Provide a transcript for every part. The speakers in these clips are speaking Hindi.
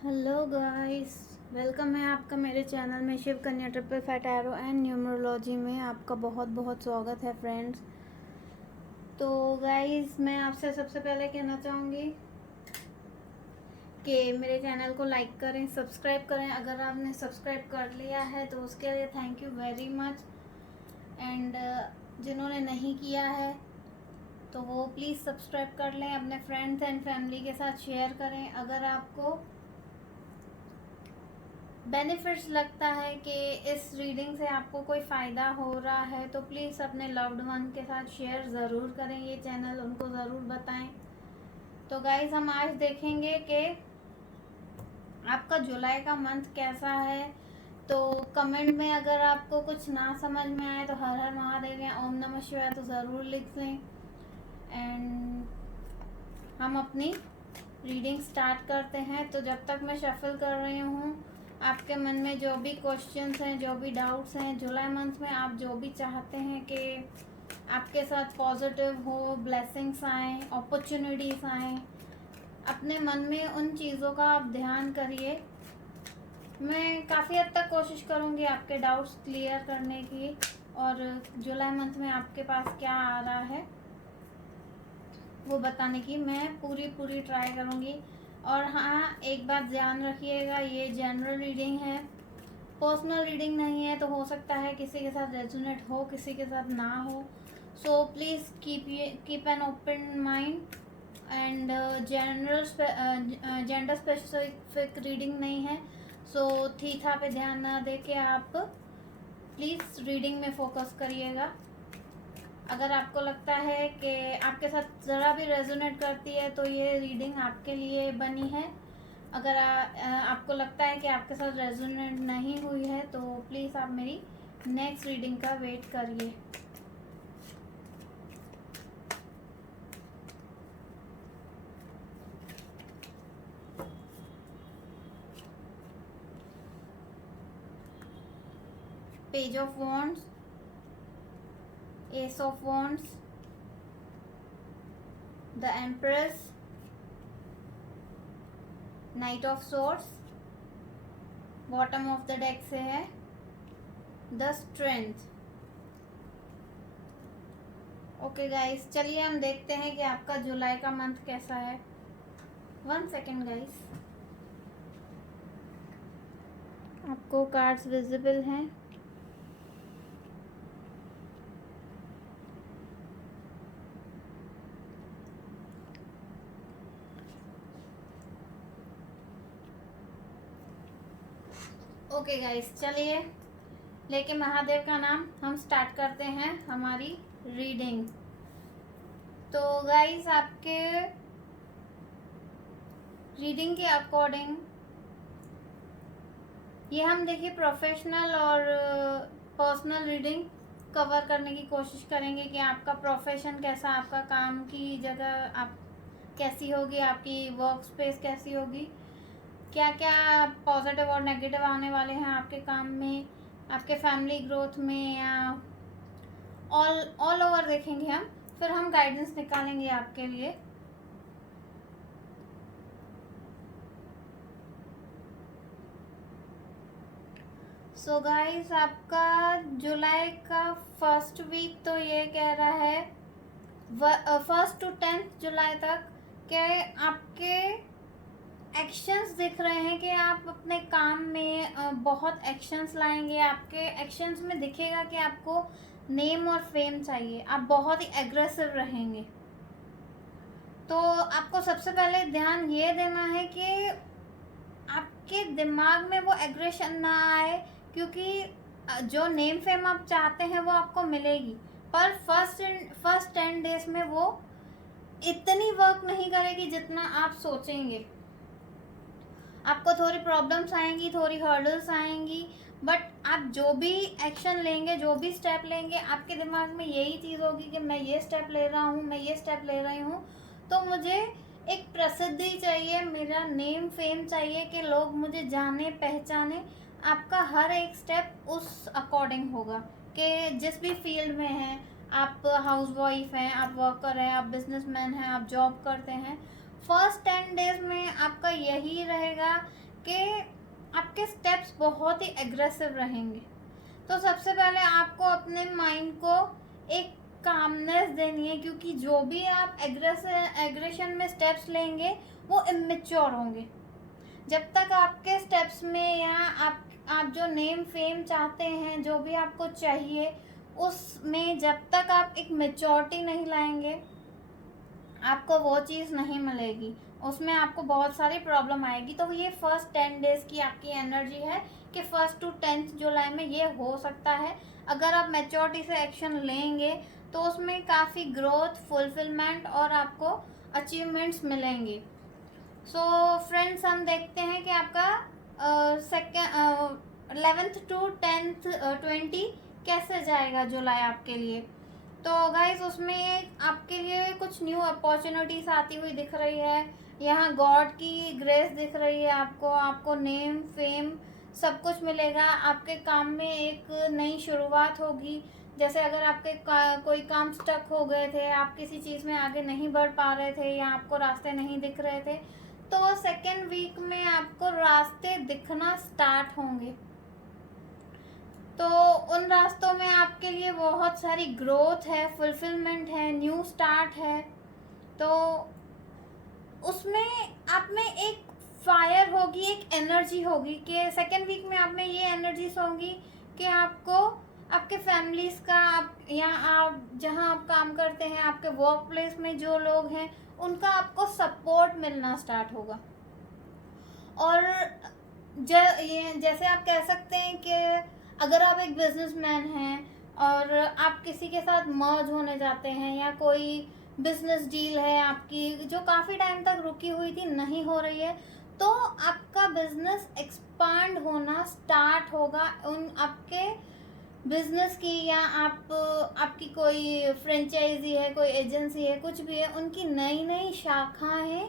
हेलो गाइस, वेलकम है आपका मेरे चैनल में। शिव कन्या triple fat arrow and numerology में आपका बहुत बहुत स्वागत है फ्रेंड्स। तो गाइस, मैं आपसे सबसे पहले कहना चाहूँगी कि मेरे चैनल को लाइक करें, सब्सक्राइब करें। अगर आपने सब्सक्राइब कर लिया है तो उसके लिए thank you very much. And जिन्होंने नहीं किया है तो वो प्लीज़ सब्सक्राइब कर लें, अपने फ्रेंड्स एंड फैमिली के साथ शेयर करें। अगर आपको बेनिफिट्स लगता है कि इस रीडिंग से आपको कोई फ़ायदा हो रहा है तो प्लीज़ अपने लव्ड वन के साथ शेयर ज़रूर करें, ये चैनल उनको ज़रूर बताएं। तो गाइस, हम आज देखेंगे कि आपका जुलाई का मंथ कैसा है। तो कमेंट में अगर आपको कुछ ना समझ में आए तो हर हर महादेव या ओम नमः शिवाय तो ज़रूर लिख लें। एंड हम अपनी रीडिंग स्टार्ट करते हैं। तो जब तक मैं शफल कर रही हूँ, आपके मन में जो भी क्वेश्चंस हैं, जो भी डाउट्स हैं, जुलाई मंथ में आप जो भी चाहते हैं कि आपके साथ पॉजिटिव हो, ब्लेसिंग्स आए, अपॉर्चुनिटीज़ आए, अपने मन में उन चीज़ों का आप ध्यान करिए। मैं काफ़ी हद तक कोशिश करूँगी आपके डाउट्स क्लियर करने की और जुलाई मंथ में आपके पास क्या आ रहा है वो बताने की मैं पूरी ट्राई करूँगी। और हाँ, एक बात ध्यान रखिएगा, ये जनरल रीडिंग है, पर्सनल रीडिंग नहीं है। तो हो सकता है किसी के साथ रेजोनेट हो, किसी के साथ ना हो। So please keep an open mind. And gender specific reading नहीं है। सो थीथा पे ध्यान ना दे के आप प्लीज़ रीडिंग में फोकस करिएगा। अगर आपको लगता है कि आपके साथ ज़रा भी रेजोनेट करती है तो ये रीडिंग आपके लिए बनी है। अगर आपको लगता है कि आपके साथ रेजोनेट नहीं हुई है तो प्लीज़ आप मेरी नेक्स्ट रीडिंग का वेट करिए। Page of wands, S of wands, the empress, night of swords, bottom of the deck से है द स्ट्रेंथ। ओके गाइस, चलिए हम देखते हैं कि आपका जुलाई का मंथ कैसा है। 1 सेकेंड गाइस, आपको कार्ड्स विजिबल हैं। ओके गाइस, चलिए लेके महादेव का नाम हम स्टार्ट करते हैं हमारी रीडिंग। तो गाइस, आपके रीडिंग के अकॉर्डिंग ये हम देखिए प्रोफेशनल और पर्सनल रीडिंग कवर करने की कोशिश करेंगे कि आपका प्रोफेशन कैसा, आपका काम की जगह आप कैसी होगी, आपकी वर्क स्पेस कैसी होगी, क्या क्या पॉजिटिव और नेगेटिव आने वाले हैं आपके काम में, आपके फैमिली ग्रोथ में, या ऑल ओवर देखेंगे हम। फिर हम गाइडेंस निकालेंगे आपके लिए। सो गाइस, आपका जुलाई का फर्स्ट वीक तो ये कह रहा है 1 to 10 जुलाई तक के आपके एक्शंस दिख रहे हैं कि आप अपने काम में बहुत एक्शंस लाएंगे। आपके एक्शंस में दिखेगा कि आपको नेम और फेम चाहिए, आप बहुत ही एग्रेसिव रहेंगे। तो आपको सबसे पहले ध्यान ये देना है कि आपके दिमाग में वो एग्रेशन ना आए, क्योंकि जो नेम फेम आप चाहते हैं वो आपको मिलेगी, पर फर्स्ट 10 डेज में वो इतनी वर्क नहीं करेगी जितना आप सोचेंगे। आपको थोड़ी प्रॉब्लम्स आएंगी, थोड़ी हर्डल्स आएंगी, बट आप जो भी एक्शन लेंगे, जो भी स्टेप लेंगे, आपके दिमाग में यही चीज़ होगी कि मैं ये स्टेप ले रहा हूँ, मैं ये स्टेप ले रही हूँ, तो मुझे एक प्रसिद्धि चाहिए, मेरा नेम फेम चाहिए कि लोग मुझे जाने पहचाने। आपका हर एक स्टेप उस अकॉर्डिंग होगा कि जिस भी फील्ड में हैं, आप हाउस वाइफ हैं, आप वर्कर हैं, आप बिजनेसमैन हैं, आप जॉब करते हैं, फर्स्ट 10 डेज में आपका यही रहेगा आपके स्टेप्स बहुत ही एग्रेसिव रहेंगे। तो सबसे पहले आपको अपने माइंड को एक कामनेस देनी है, क्योंकि जो भी आप एग्रेशन में स्टेप्स लेंगे वो इमेच्योर होंगे। जब तक आपके स्टेप्स में या आप जो नेम फेम चाहते हैं, जो भी आपको चाहिए, उसमें जब तक आप एक मेच्योरिटी नहीं लाएंगे, आपको वो चीज़ नहीं मिलेगी, उसमें आपको बहुत सारी प्रॉब्लम आएगी। तो ये फर्स्ट 10 डेज़ की आपकी एनर्जी है कि 1 to 10 जुलाई में ये हो सकता है। अगर आप मेच्योरिटी से एक्शन लेंगे तो उसमें काफ़ी ग्रोथ, फुलफिलमेंट और आपको अचीवमेंट्स मिलेंगे। सो फ्रेंड्स, हम देखते हैं कि आपका 11th to 10th 20 कैसे जाएगा जुलाई आपके लिए। तो गाइज उसमें आपके लिए कुछ न्यू अपॉर्चुनिटीज आती हुई दिख रही है। यहाँ गॉड की ग्रेस दिख रही है आपको नेम फेम सब कुछ मिलेगा। आपके काम में एक नई शुरुआत होगी। जैसे अगर आपके कोई काम स्टक हो गए थे, आप किसी चीज़ में आगे नहीं बढ़ पा रहे थे या आपको रास्ते नहीं दिख रहे थे, तो सेकेंड वीक में आपको रास्ते दिखना स्टार्ट होंगे। तो उन रास्तों में आपके लिए बहुत सारी ग्रोथ है, फुलफिलमेंट है, न्यू स्टार्ट है। तो उसमें आप में एक फायर होगी, एक एनर्जी होगी कि सेकेंड वीक में आप में ये एनर्जीज होंगी कि आपको आपके फैमिलीज़ का या आप जहाँ आप काम करते हैं, आपके वर्क प्लेस में जो लोग हैं, उनका आपको सपोर्ट मिलना स्टार्ट होगा। और जैसे आप कह सकते हैं कि अगर आप एक बिजनेसमैन हैं और आप किसी के साथ मर्ज होने जाते हैं या कोई बिजनेस डील है आपकी जो काफ़ी टाइम तक रुकी हुई थी, नहीं हो रही है, तो आपका बिजनेस एक्सपांड होना स्टार्ट होगा। उन आपके बिजनेस की या आपकी कोई फ्रेंचाइजी है, कोई एजेंसी है, कुछ भी है, उनकी नई नई शाखाएं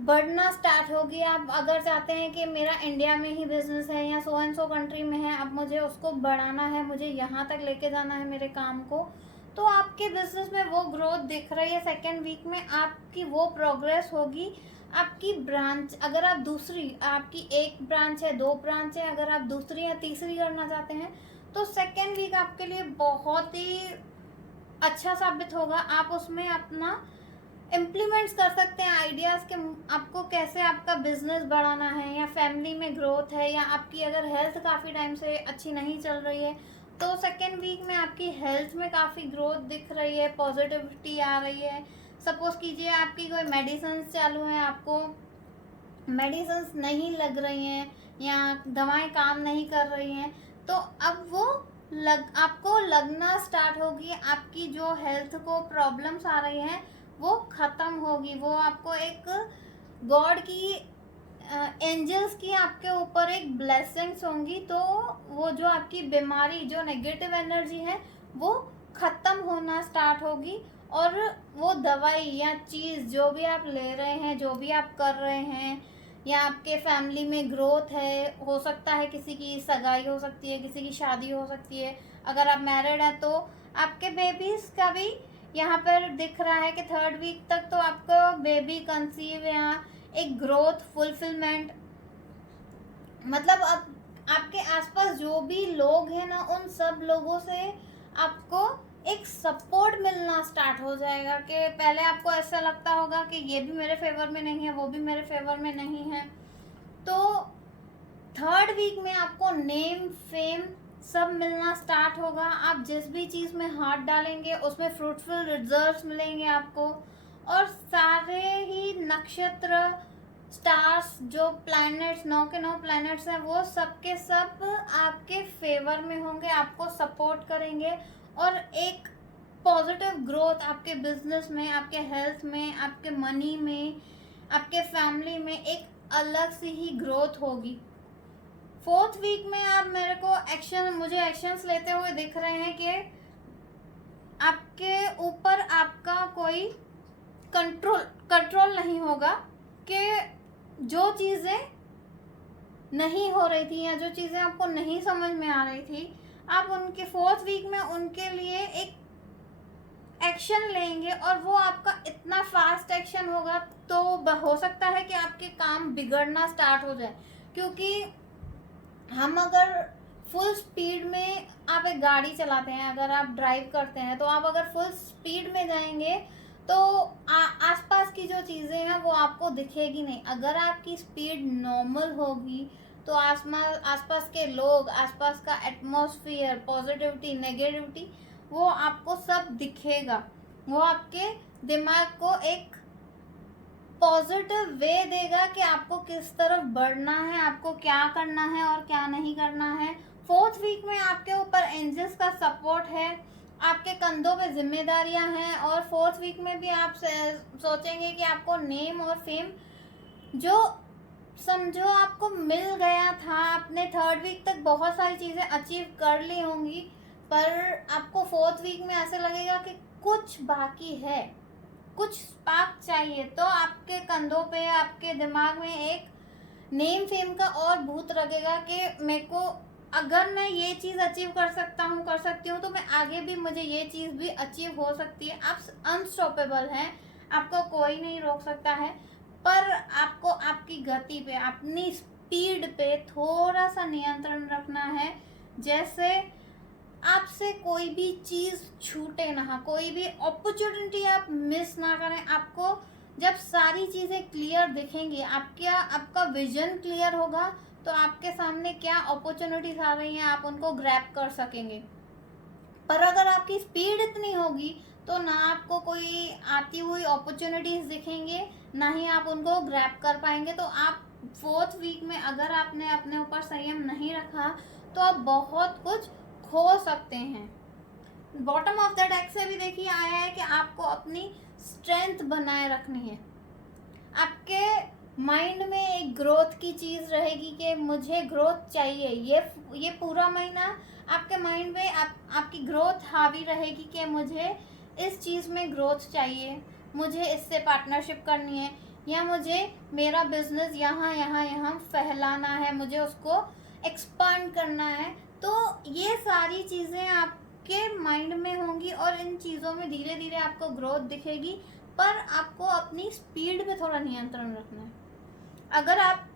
बढ़ना स्टार्ट होगी। आप अगर चाहते हैं कि मेरा इंडिया में ही बिजनेस है या सो एंड सो कंट्री में है, अब मुझे उसको बढ़ाना है, मुझे यहाँ तक लेके जाना है मेरे काम को, तो आपके बिजनेस में वो ग्रोथ दिख रही है। सेकेंड वीक में आपकी वो प्रोग्रेस होगी। आपकी ब्रांच, अगर आप आपकी एक ब्रांच है, 2 ब्रांच है, अगर आप दूसरी या तीसरी करना चाहते हैं, तो सेकेंड वीक आपके लिए बहुत ही अच्छा साबित होगा। आप उसमें अपना इम्प्लीमेंट्स कर सकते हैं आइडियाज़ के आपको कैसे आपका बिजनेस बढ़ाना है, या फैमिली में ग्रोथ है, या आपकी अगर हेल्थ काफ़ी टाइम से अच्छी नहीं चल रही है, तो सेकेंड वीक में आपकी हेल्थ में काफ़ी ग्रोथ दिख रही है, पॉजिटिविटी आ रही है। सपोज़ कीजिए आपकी कोई मेडिसिन चालू है, आपको मेडिसिन नहीं लग रही हैं या दवाएं काम नहीं कर रही हैं, तो अब वो आपको लगना स्टार्ट होगी। आपकी जो हेल्थ को प्रॉब्लम्स आ रही हैं वो ख़त्म होगी। वो आपको एक गॉड की एंजल्स की आपके ऊपर एक ब्लेसिंग्स होंगी। तो वो जो आपकी बीमारी, जो नेगेटिव एनर्जी है, वो ख़त्म होना स्टार्ट होगी। और वो दवाई या चीज़ जो भी आप ले रहे हैं, जो भी आप कर रहे हैं, या आपके फैमिली में ग्रोथ है, हो सकता है किसी की सगाई हो सकती है, किसी की शादी हो सकती है। अगर आप मैरिड हैं तो आपके बेबीज़ का भी यहाँ पर दिख रहा है कि 3rd वीक तक तो आपको बेबी कंसीव या एक ग्रोथ, फुलफिलमेंट, मतलब अब आपके आसपास जो भी लोग हैं ना, उन सब लोगों से आपको एक सपोर्ट मिलना स्टार्ट हो जाएगा। कि पहले आपको ऐसा लगता होगा कि ये भी मेरे फेवर में नहीं है, वो भी मेरे फेवर में नहीं है, तो 3rd वीक में आपको नेम फेम सब मिलना स्टार्ट होगा। आप जिस भी चीज़ में हाथ डालेंगे उसमें फ्रूटफुल रिजल्ट्स मिलेंगे आपको। और सारे ही नक्षत्र, स्टार्स, जो प्लैनेट्स, 9 के 9 प्लैनेट्स हैं, वो सब के सब आपके फेवर में होंगे, आपको सपोर्ट करेंगे। और एक पॉजिटिव ग्रोथ आपके बिजनेस में, आपके हेल्थ में, आपके मनी में, आपके फैमिली में एक अलग सी ही ग्रोथ होगी। 4th वीक में आप मुझे एक्शंस लेते हुए दिख रहे हैं कि आपके ऊपर आपका कोई कंट्रोल नहीं होगा। कि जो चीज़ें नहीं हो रही थी या जो चीज़ें आपको नहीं समझ में आ रही थी, आप उनके 4th वीक में उनके लिए एक एक्शन लेंगे और वो आपका इतना फास्ट एक्शन होगा तो हो सकता है कि आपके काम बिगड़ना स्टार्ट हो जाए। क्योंकि हम अगर फुल स्पीड में आप एक गाड़ी चलाते हैं, अगर आप ड्राइव करते हैं तो आप अगर फुल स्पीड में जाएंगे तो आसपास की जो चीज़ें हैं वो आपको दिखेगी नहीं। अगर आपकी स्पीड नॉर्मल होगी तो आसपास के लोग, आसपास का एटमॉस्फेयर, पॉजिटिविटी, नेगेटिविटी, वो आपको सब दिखेगा। वो आपके दिमाग को एक पॉजिटिव वे देगा कि आपको किस तरफ बढ़ना है, आपको क्या करना है और क्या नहीं करना है। 4th वीक में आपके ऊपर एंजल्स का सपोर्ट है, आपके कंधों पे जिम्मेदारियां हैं और 4th वीक में भी आप सोचेंगे कि आपको नेम और फेम जो समझो आपको मिल गया था। आपने 3rd वीक तक बहुत सारी चीज़ें अचीव कर ली होंगी, पर आपको 4th वीक में ऐसे लगेगा कि कुछ बाकी है, कुछ स्पार्क चाहिए। तो आपके कंधों पे, आपके दिमाग में एक नेम फेम का और भूत लगेगा कि मेरे को अगर मैं ये चीज़ अचीव कर सकती हूँ तो मैं आगे भी, मुझे ये चीज़ भी अचीव हो सकती है। आप अनस्टॉपेबल हैं, आपको कोई नहीं रोक सकता है। पर आपको आपकी गति पे, अपनी स्पीड पे थोड़ा सा नियंत्रण रखना है। जैसे आपसे कोई भी चीज़ छूटे ना, कोई भी अपॉर्चुनिटी आप मिस ना करें। आपको जब सारी चीज़ें क्लियर दिखेंगी, आपका विजन क्लियर होगा, तो आपके सामने क्या अपॉर्चुनिटीज आ रही हैं आप उनको ग्रैब कर सकेंगे। पर अगर आपकी स्पीड इतनी होगी तो ना आपको कोई आती हुई अपॉर्चुनिटीज दिखेंगे, ना ही आप उनको ग्रैब कर पाएंगे। तो आप 4th वीक में अगर आपने अपने ऊपर संयम नहीं रखा तो आप बहुत कुछ खो सकते हैं। बॉटम ऑफ द डेक से भी देखिए आया है कि आपको अपनी स्ट्रेंथ बनाए रखनी है। आपके माइंड में एक ग्रोथ की चीज़ रहेगी कि मुझे ग्रोथ चाहिए। ये पूरा महीना आपके माइंड में आपकी ग्रोथ हावी रहेगी कि मुझे इस चीज़ में ग्रोथ चाहिए, मुझे इससे पार्टनरशिप करनी है, या मुझे मेरा बिजनेस यहाँ फैलाना है, मुझे उसको एक्सपांड करना है। तो ये सारी चीज़ें आपके माइंड में होंगी और इन चीज़ों में धीरे धीरे आपको ग्रोथ दिखेगी। पर आपको अपनी स्पीड पे थोड़ा नियंत्रण रखना है। अगर आप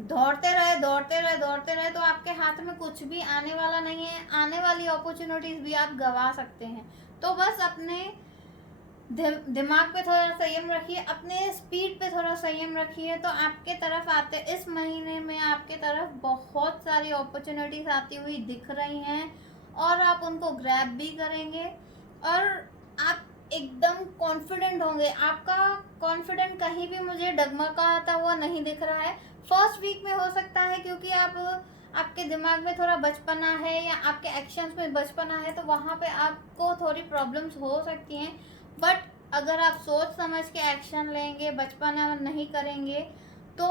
दौड़ते रहे तो आपके हाथ में कुछ भी आने वाला नहीं है। आने वाली अपॉर्चुनिटीज भी आप गवा सकते हैं। तो बस अपने दिमाग पे थोड़ा संयम रखिए, अपने स्पीड पे थोड़ा संयम रखिए। तो आपके तरफ आते इस महीने में आपके तरफ बहुत सारी अपॉर्चुनिटीज आती हुई दिख रही हैं और आप उनको ग्रैब भी करेंगे और आप एकदम कॉन्फिडेंट होंगे। आपका कॉन्फिडेंट कहीं भी मुझे डगमगाता हुआ नहीं दिख रहा है। 1st वीक में हो सकता है क्योंकि आपके दिमाग में थोड़ा बचपना है या आपके एक्शंस में बचपना है, तो वहाँ पे आपको थोड़ी प्रॉब्लम्स हो सकती हैं। बट अगर आप सोच समझ के एक्शन लेंगे, बचपना नहीं करेंगे, तो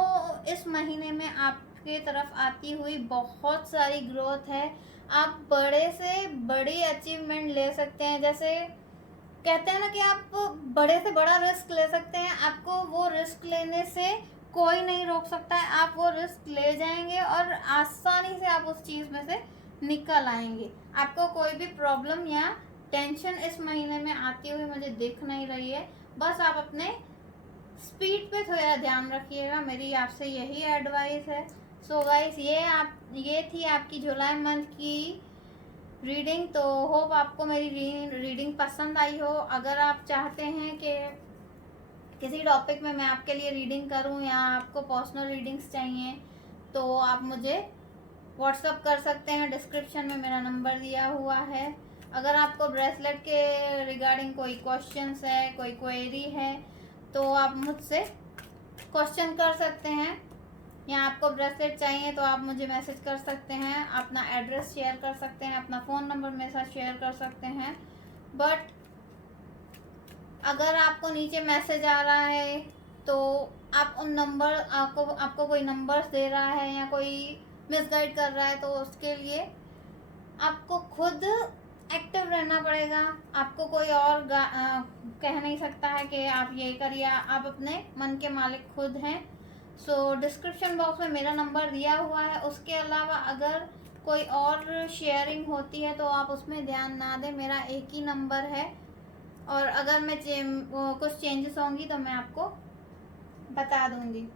इस महीने में आपके तरफ आती हुई बहुत सारी ग्रोथ है। आप बड़े से बड़ी अचीवमेंट ले सकते हैं। जैसे कहते हैं ना कि आप बड़े से बड़ा रिस्क ले सकते हैं, आपको वो रिस्क लेने से कोई नहीं रोक सकता है। आप वो रिस्क ले जाएंगे और आसानी से आप उस चीज़ में से निकल आएंगे। आपको कोई भी प्रॉब्लम या टेंशन इस महीने में आती हुई मुझे दिख नहीं रही है। बस आप अपने स्पीड पे थोड़ा ध्यान रखिएगा, मेरी आपसे यही एडवाइस है। सो गाइस, ये थी आपकी जुलाई मंथ की रीडिंग। तो होप आपको मेरी रीडिंग पसंद आई हो। अगर आप चाहते हैं कि किसी टॉपिक में मैं आपके लिए रीडिंग करूं या आपको पर्सनल रीडिंग्स चाहिए तो आप मुझे व्हाट्सअप कर सकते हैं। डिस्क्रिप्शन में मेरा नंबर दिया हुआ है। अगर आपको ब्रेसलेट के रिगार्डिंग कोई क्वेश्चंस है, कोई क्वेरी है, तो आप मुझसे क्वेश्चन कर सकते हैं, या आपको ब्रेसलेट चाहिए तो आप मुझे मैसेज कर सकते हैं, अपना एड्रेस शेयर कर सकते हैं, अपना फ़ोन नंबर मेरे साथ शेयर कर सकते हैं। बट अगर आपको नीचे मैसेज आ रहा है तो आप उन नंबर आपको कोई नंबर्स दे रहा है या कोई मिसगाइड कर रहा है तो उसके लिए आपको खुद एक्टिव रहना पड़ेगा। आपको कोई और कह नहीं सकता है कि आप ये करिए। आप अपने मन के मालिक खुद हैं। सो डिस्क्रिप्शन बॉक्स में मेरा नंबर दिया हुआ है। उसके अलावा अगर कोई और शेयरिंग होती है तो आप उसमें ध्यान ना दें। मेरा एक ही नंबर है और अगर मैं कुछ चेंजेस होंगी तो मैं आपको बता दूंगी।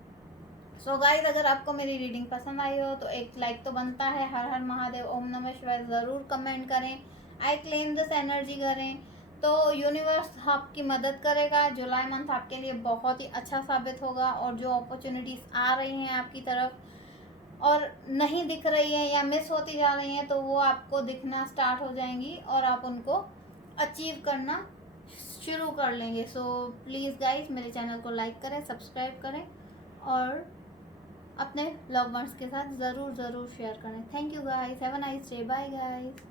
सो गाइस, अगर आपको मेरी रीडिंग पसंद आई हो तो एक लाइक तो बनता है। हर हर महादेव, ओम नमः शिवाय ज़रूर कमेंट करें। आई क्लेम दिस एनर्जी करें तो यूनिवर्स आपकी मदद करेगा। जुलाई मंथ आपके लिए बहुत ही अच्छा साबित होगा, और जो अपॉर्चुनिटीज़ आ रही हैं आपकी तरफ और नहीं दिख रही हैं या मिस होती जा रही हैं, तो वो आपको दिखना स्टार्ट हो जाएंगी और आप उनको अचीव करना शुरू कर लेंगे। सो प्लीज़ गाइज, मेरे चैनल को लाइक करें, सब्सक्राइब करें और अपने लव वंस के साथ ज़रूर शेयर करें। Thank you guys, have a nice day, bye guys.